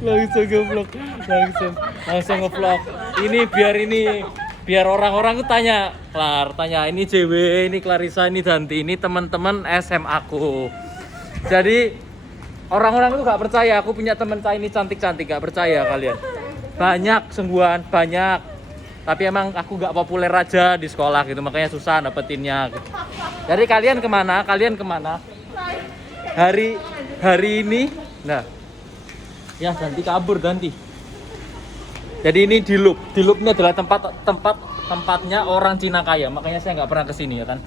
langsung nge-vlog, langsung nge-vlog. Biar orang-orang tuh tanya ini JW, ini Clarissa, ini Danti, ini teman-teman SMA aku. Jadi orang-orang tuh gak percaya aku punya teman ini cantik-cantik, gak percaya kalian. Banyak sungguhan, banyak. Tapi emang aku gak populer aja di sekolah gitu, makanya susah dapetinnya gitu. Jadi kalian kemana? Hari ini, nah, ya Danti kabur Danti. Jadi ini di loop ini adalah tempatnya orang Cina kaya, makanya saya nggak pernah kesini ya kan.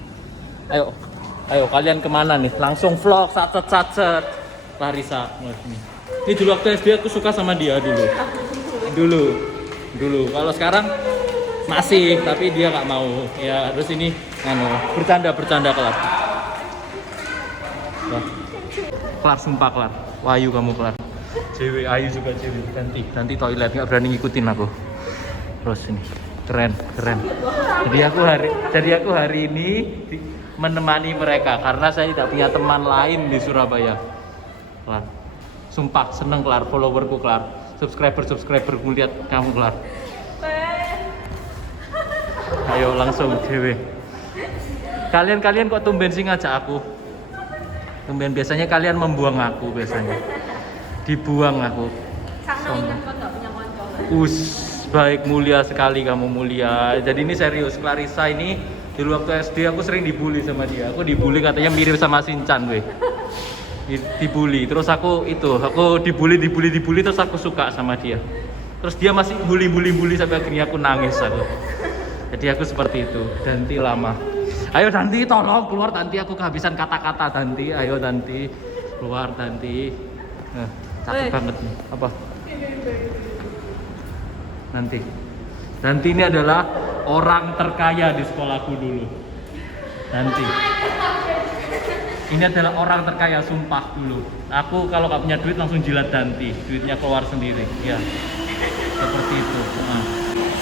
Ayo kalian kemana nih? Langsung vlog, sacet. Clarissa, ini dulu waktu SD aku suka sama dia dulu. Kalau sekarang masih, tapi dia nggak mau. Ya terus ini, bercanda kelar. Kelar sumpah kelar. Wahyu kamu kelar. Cewek Ayu juga cewek Danti toilet nggak berani ngikutin aku. Terus ini keren. Jadi aku hari ini menemani mereka karena saya tidak punya teman lain di Surabaya. Kelar. Sumpah seneng kelar, followerku kelar, subscriberku lihat kamu kelar. Ayo langsung cewek. Kalian kok tumben sih ngajak aku. Tumben biasanya kalian membuang aku biasanya. Dibuang aku. Baik, mulia sekali kamu, mulia. Jadi ini serius, Clarissa ini dulu waktu SD aku sering dibully sama dia. Aku dibully katanya mirip sama Shinchan weh. Dibully, terus aku dibully terus aku suka sama dia. Terus dia masih bully sampai akhirnya aku nangis aku. Jadi aku seperti itu. Danti lama. Ayo Danti, tolong keluar Danti, aku kehabisan kata-kata Danti. Ayo Danti, keluar Danti. Cakep banget nih. Apa? Danti ini adalah orang terkaya di sekolahku dulu. Danti. Ini adalah orang terkaya sumpah dulu. Aku kalau gak punya duit langsung jilat Danti. Duitnya keluar sendiri. Ya. Seperti itu.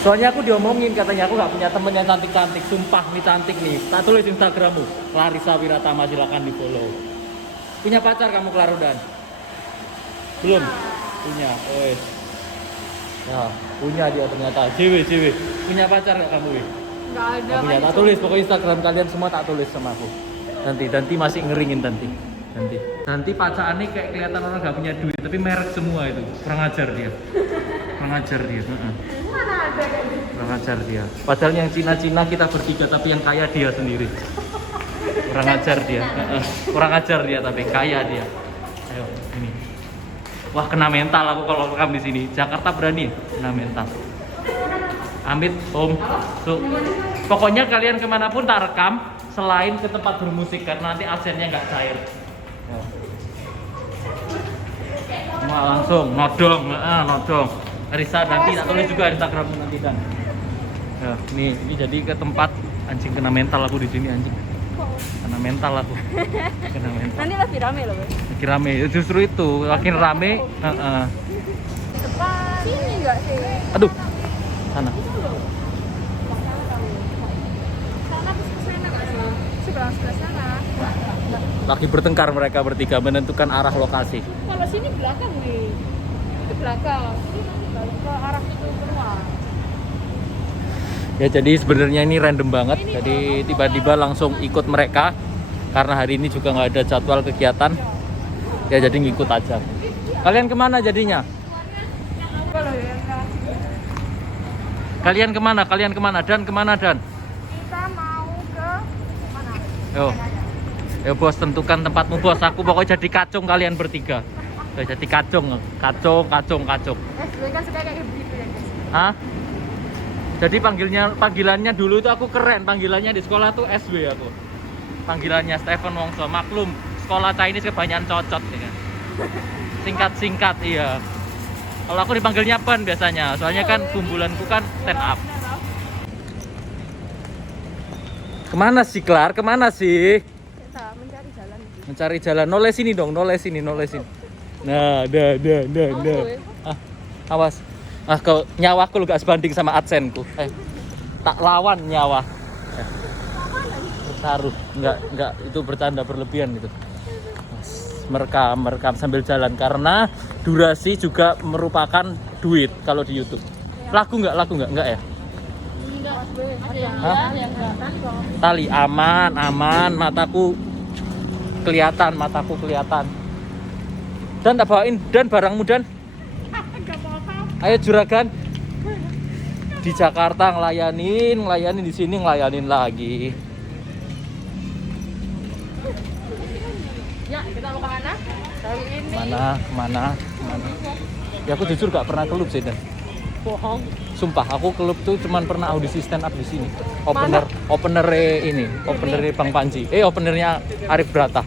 Soalnya aku diomongin katanya aku gak punya temen yang cantik-cantik. Sumpah nih cantik nih. Tak tulis Instagrammu. Clarissa Wiratama, silakan di follow. Punya pacar kamu Clarudan? Belum? Punya. Ya, punya dia ternyata. JW. Punya pacar gak kamu? Gak ada. Punya. Tak tulis pokoknya Instagram kalian semua tak tulis sama aku. Danti masih ngeringin Danti pacarannya kayak kelihatan orang gak punya duit tapi merek semua itu. Kurang ajar dia. Kurang ajar dia. Padahal yang Cina kita bertiga tapi yang kaya dia sendiri. Kurang ajar dia tapi kaya dia. Ayo ini. Wah kena mental aku kalau rekam di sini. Jakarta berani kena mental. Amit Om. So, pokoknya kalian kemanapun tak rekam selain ke tempat bermusik karena nanti absennya nggak cair. Cuma langsung nodong. Clarissa nanti tak tulis juga Instagram nanti dan. Ya, ini jadi ke tempat anjing kena mental aku di sini anjing. Kena mental aku. Nanti lebih rame loh. Lagi rame, justru itu makin rame. Di depan sini nggak sih? Aduh, sana. Sebelah sana. Lagi bertengkar mereka bertiga menentukan arah lokasi. Kalau sini belakang nih. Itu belakang. Balik ke arah itu keluar. Ya jadi sebenarnya ini random banget. Jadi tiba-tiba langsung ikut mereka karena hari ini juga nggak ada jadwal kegiatan. Ya jadi ngikut aja. Kalian kemana jadinya? Kalian kemana? Dan kemana Dan? Kita mau ke mana? Yo bos, tentukan tempatmu bos. Aku pokoknya jadi kacung kalian bertiga. Jadi kacung. SW kan suka kayak begitu ya guys. Hah? Jadi panggilannya dulu itu aku keren. Panggilannya di sekolah tuh SW aku. Panggilannya Stephen Wongso. Maklum sekolah Chinese kebanyakan cocot ya kan. Singkat iya. Kalau aku dipanggilnya Pen biasanya. Soalnya kan kumpulanku kan stand up. Kemana sih Klar? Kemana sih? Kita Mencari jalan. Noles sini dong, noles sini. Nah, dah. Awas. Kau nyawaku lu gak sebanding sama adsenku. Tak lawan nyawa. Taruh. Enggak itu bercanda berlebihan gitu. merekam sambil jalan karena durasi juga merupakan duit kalau di YouTube. Lagu nggak ya? Enggak, ada yang Hah? ada yang enggak. Tali aman, mataku kelihatan. Dan tak bawain dan barangmu dan. Enggak apa-apa. Ayo juragan. Di Jakarta ngelayanin di sini ngelayanin lagi. Ya, kita mau kemana? Kali ini. Kemana? Ya aku jujur gak pernah kelup sih dan. Bohong. Sumpah aku kelup tuh cuman pernah audisi stand up di sini. Opener Bang Panji. Openernya Arif Brata.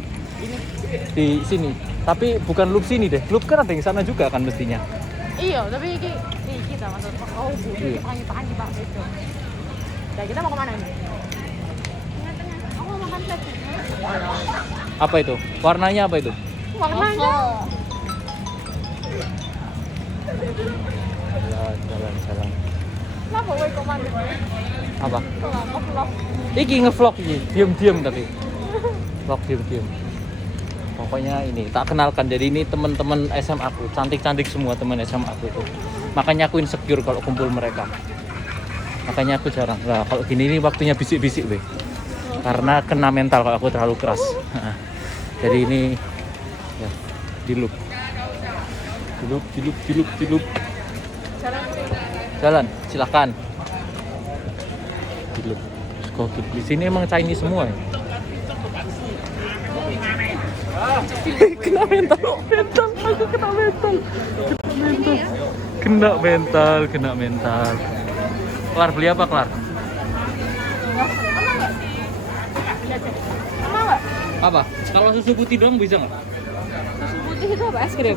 Di sini. Tapi bukan loop sini deh. Loop kan ada yang sana juga kan mestinya. Iya, tapi ini kita masuk. Oh, Bu, Iya. Panji Pak itu. Nah, kita mau kemana nih? Aku mau makan lagi. Apa itu? Warnanya apa itu? Warnanya. Jalan. Kenapa woi komando? Apa? Vlog. Iki ngevlog iki, diam tapi. Vlog diam. Pokoknya ini tak kenalkan. Jadi ini teman-teman SMA aku, cantik-cantik semua teman SMA aku itu. Makanya aku insecure kalau kumpul mereka. Makanya aku jarang. Nah, kalau gini ini waktunya bisik-bisik weh. Karena kena mental kalau aku terlalu keras. Jadi ini ya di loop. Jalan, silakan. Di loop. Gokil. Di sini emang Chinese semua ya. Kena mental. Kena mental. Kelar beli apa, Kelar? Sama enggak? Apa? Kalau susu putih dong bisa nggak? Susu putih itu apa? Es krim.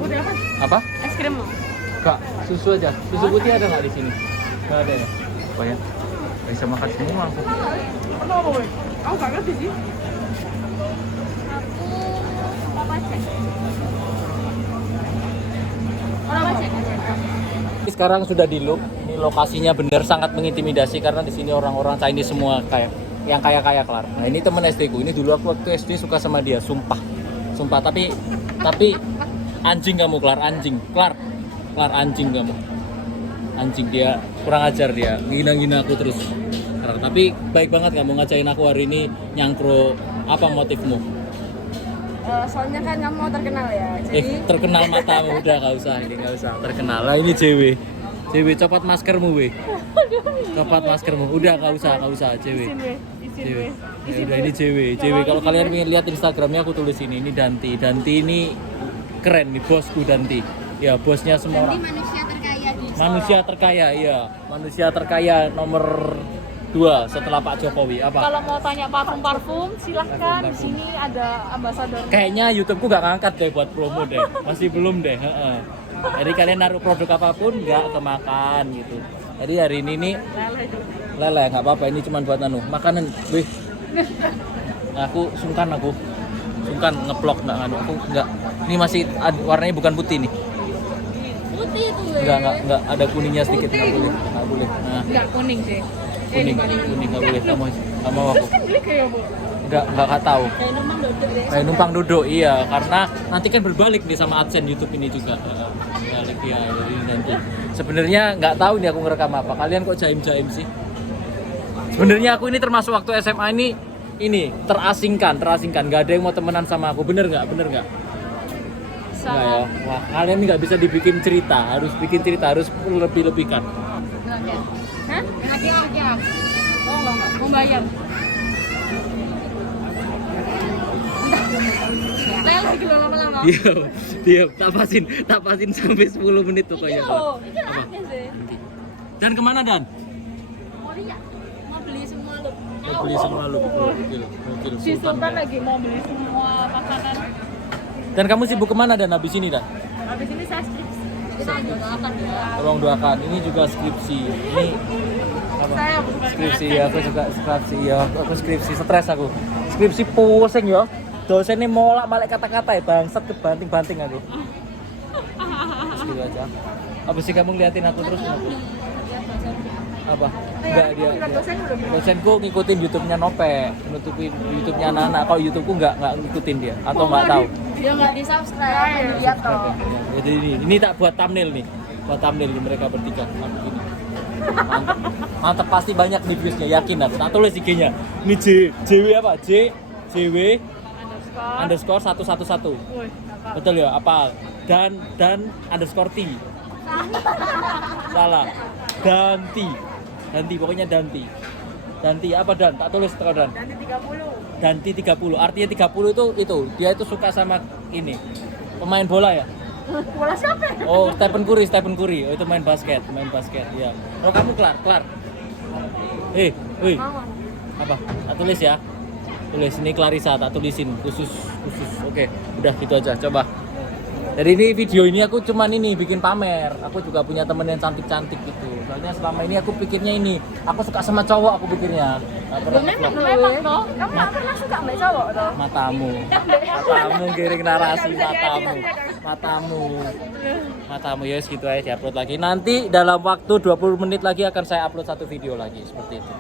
Apa? Es krim. Kak, susu aja. Susu putih ada nggak di sini? Nggak ada ya? Banyak. Bisa makan semua aku. Apa woi? Aku enggak ngerti sih. Apa cek? Sekarang sudah di loop. Ini lokasinya benar sangat mengintimidasi karena di sini orang-orang Chinese semua kayak yang kaya-kaya Kelar. Nah, ini temen SD ku. Ini dulu aku waktu SD suka sama dia, sumpah. Tapi anjing kamu Kelar, anjing. Kelar anjing kamu. Anjing dia kurang ajar dia, ngina-ngina aku terus. Kelar, tapi baik banget kamu ngajain aku hari ini nyangkro. Apa motifmu? Soalnya kan kamu terkenal ya. Jadi Terkenal matamu udah nggak usah terkenal lah ini JW copot maskermu weh. Copot maskermu udah nggak usah JW. Ya udah ini JW kalau kalian ingin lihat Instagramnya aku tulis ini Danti ini keren nih, bosku Danti ya, bosnya semua orang. Manusia terkaya nomor 2 setelah Pak Jokowi. Apa? kalau mau tanya parfum silahkan di sini ada ambasador. Kayaknya YouTubeku nggak ngangkat deh buat promo deh, masih belum deh. Jadi kalian naruh produk apapun nggak kemakan gitu. Jadi hari ini nih lele nggak apa-apa, ini cuma buat makanan. Wih, aku sungkan ngeplok aku nggak. Ini masih warnanya bukan putih nih. Putih itu Nggak ada kuningnya sedikit, nggak boleh. Nah, Enggak kuning sih. kuning nggak boleh. Kamu aku Terus kan beli kayak bu. nggak tahu. Kayak numpang duduk deh. Kayak numpang duduk, iya, karena nanti kan berbalik nih sama AdSense YouTube ini juga. Berbalik ya, jadi nanti. Sebenarnya nggak tahu nih aku ngerekam apa. Kalian kok jaim-jaim sih? Sebenarnya aku ini termasuk waktu SMA ini terasingkan. Nggak ada yang mau temenan sama aku. Bener nggak? Nggak ya. Wah, kalian ini nggak bisa dibikin cerita. Harus bikin cerita, harus lebih-lebihkan. Hah? Lagi. Oh enggak. Mau bayar. Tel lagi lama-lama. Diam. Tapasin sampai 10 menit pokoknya. Ini aneh sih. Dan kemana Dan? Mau lihat. Mau beli semua lu. Mau beli semua lu. Gokil. Si Sultan lagi mau beli semua makanan. Dan kamu sibuk kemana Dan habis ini Dan? Habis ini saya skripsi. Kita doakan ya. Tolong doakan. Ini juga skripsi. Ini apa? Saya bukan Skripsi ya, aku juga skripsi ya. Aku skripsi, stres aku. Skripsi pusing ya. Dosennya molak-malik kata-kata ya, bangsat kebanting-banting aku. Terus gitu aja. Habis sih kamu ngeliatin aku terus kenapa? Apa? Enggak dia. Dosenku ngikutin YouTube-nya Nope, nutupin YouTube-nya Nana. Kalau YouTube-ku enggak ngikutin dia atau enggak tahu. Dia nggak di subscribe, lihat toh. Jadi ini tak buat thumbnail nih. Buat thumbnail nih mereka bertiga. Begini. Mantap. Mantap pasti banyak nih viewsnya, yakin lah. Tak tulis IG-nya. Ini JW apa? JW underscore 111. Woi, Betul ya? Apa? Dan underscore T. Salah. Danti pokoknya Danti apa Dan? Tak tulis teko Dan. Danti 30. Artinya 30 itu dia itu suka sama ini. Pemain bola ya? bola siapa? Oh, Stephen Curry. Oh, itu main basket ya. Kalau kamu Clark. Woi. Apa? Tak tulis ya. Tulis ini Clarissa, tak tulisin khusus. Oke, udah gitu aja. Coba. Dari ini video ini aku cuman ini bikin pamer. Aku juga punya temen yang cantik-cantik gitu. Soalnya selama ini aku pikirnya ini, aku suka sama cowok aku pikirnya. Memang toh. Kamu nggak pernah suka sama cowok toh? Matamu giring narasi matamu ya gitu aja diupload lagi. Nanti dalam waktu 20 menit lagi akan saya upload satu video lagi seperti itu.